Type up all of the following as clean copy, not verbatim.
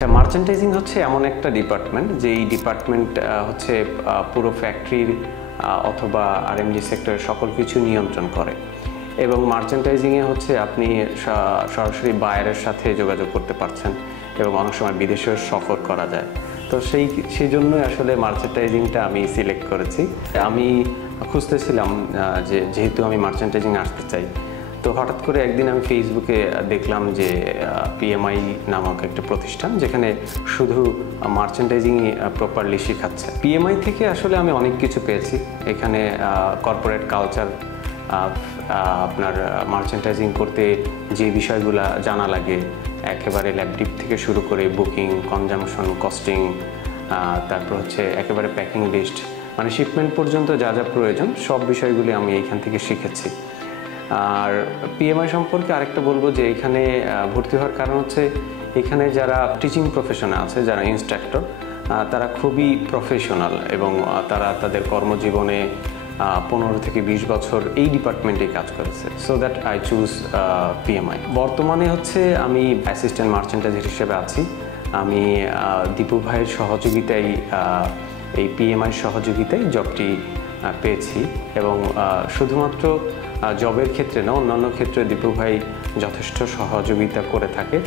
মার্চেন্টাইজিং হচ্ছে এমন একটা ডিপার্টমেন্ট যে এই ডিপার্টমেন্ট হচ্ছে পুরো ফ্যাক্টরির অথবা আরএমজি সেক্টরের সকল কিছু নিয়ন্ত্রণ করে এবং মার্চেন্টাইজিংয়ে হচ্ছে আপনি সরাসরি বায়ারের সাথে যোগাযোগ করতে পারছেন এবং অনেক সময় বিদেশেও সফর করা যায়। তো সেই জন্যই আসলে মার্চেন্টাইজিংটা আমি সিলেক্ট করেছি। আমি খুঁজতেছিলাম যেহেতু আমি মার্চেন্টাইজিং আসতে চাই, তো হঠাৎ করে একদিন আমি ফেসবুকে দেখলাম যে পিএমআই নামক একটা প্রতিষ্ঠান যেখানে শুধু মার্চেন্টাইজিংই প্রপারলি শেখাচ্ছে। পিএমআই থেকে আসলে আমি অনেক কিছু পেয়েছি। এখানে কর্পোরেট কালচার, আপনার মার্চেন্টাইজিং করতে যে বিষয়গুলো জানা লাগে একেবারে ল্যাব ডিপ থেকে শুরু করে বুকিং, কনজামশন, কস্টিং, তারপর হচ্ছে একেবারে প্যাকিং লিস্ট, মানে শিপমেন্ট পর্যন্ত যা যা প্রয়োজন সব বিষয়গুলি আমি এইখান থেকে শিখেছি। আর পিএমআই সম্পর্কে আরেকটা বলবো যে এখানে ভর্তি হওয়ার কারণ হচ্ছে এখানে যারা টিচিং প্রফেশনে আছে, যারা ইনস্ট্রাক্টর, তারা খুবই প্রফেশনাল এবং তারা তাদের কর্মজীবনে 15 থেকে 20 বছর এই ডিপার্টমেন্টেই কাজ করেছে। So that I choose PMI. বর্তমানে হচ্ছে আমি অ্যাসিস্ট্যান্ট মার্চেন্টাইজার হিসেবে আছি। আমি দীপু ভাইয়ের সহযোগিতায় এই পিএমআই সহযোগিতায় জবটি পেয়েছি এবং শুধুমাত্র জবের ক্ষেত্রে না, অন্যান্য ক্ষেত্রে দীপু ভাই যথেষ্ট সহযোগিতা করে থাকে।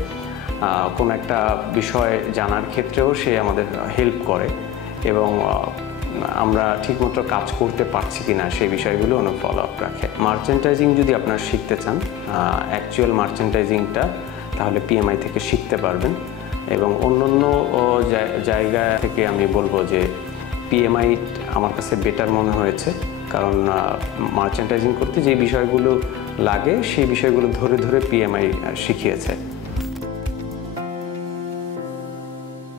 কোনো একটা বিষয় জানার ক্ষেত্রেও সে আমাদের হেল্প করে এবং আমরা ঠিকমতো কাজ করতে পারছি কিনা সেই বিষয়গুলো অনেক ফলো আপ রাখে। মার্চেন্টাইজিং যদি আপনারা শিখতে চান, অ্যাকচুয়াল মার্চেন্টাইজিংটা, তাহলে পিএমআই থেকে শিখতে পারবেন এবং অন্য জায়গা থেকে আমি বলবো যে পিএমআই আমার কাছে বেটার মনে হয়েছে, কারণ মার্চেন্টাইজিং করতে যে বিষয়গুলো লাগে সেই বিষয়গুলো ধরে ধরে পিএমআই শিখিয়েছে।